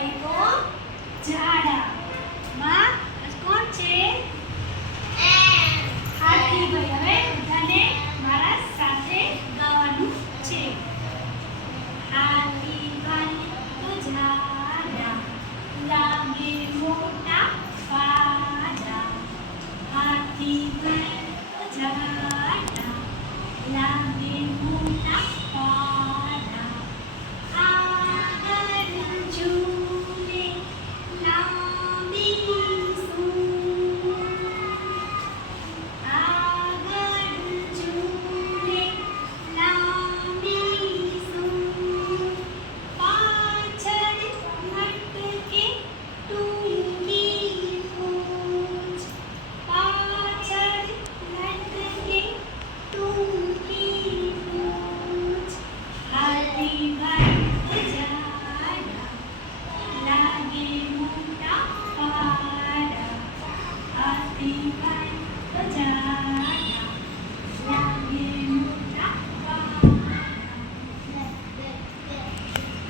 બાઈકો ઝાડા માં કોણ છે હાથીભાઈ. હવે બધાને મારા સાથે ગાવાનું છે. હાથીભાઈ તો ઝાડા લાગે મોટા પાડા. હાથીભાઈ તો ઝાડા લાગે મોટા પાડા. આગળ ઝૂલે લાંબી સૂંઢ. આગળ ઝૂલે લાંબી સૂંઢ. પાછળ લટકે ટૂંકી પૂંછ. પાછળ લટકે ટૂંકી પૂંછ. હાથીભાઈ તો ઝાડા લાગે મોટા પાડા. હાથીભાઈ તો ઝાડા